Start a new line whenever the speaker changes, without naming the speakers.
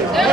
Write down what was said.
Yeah.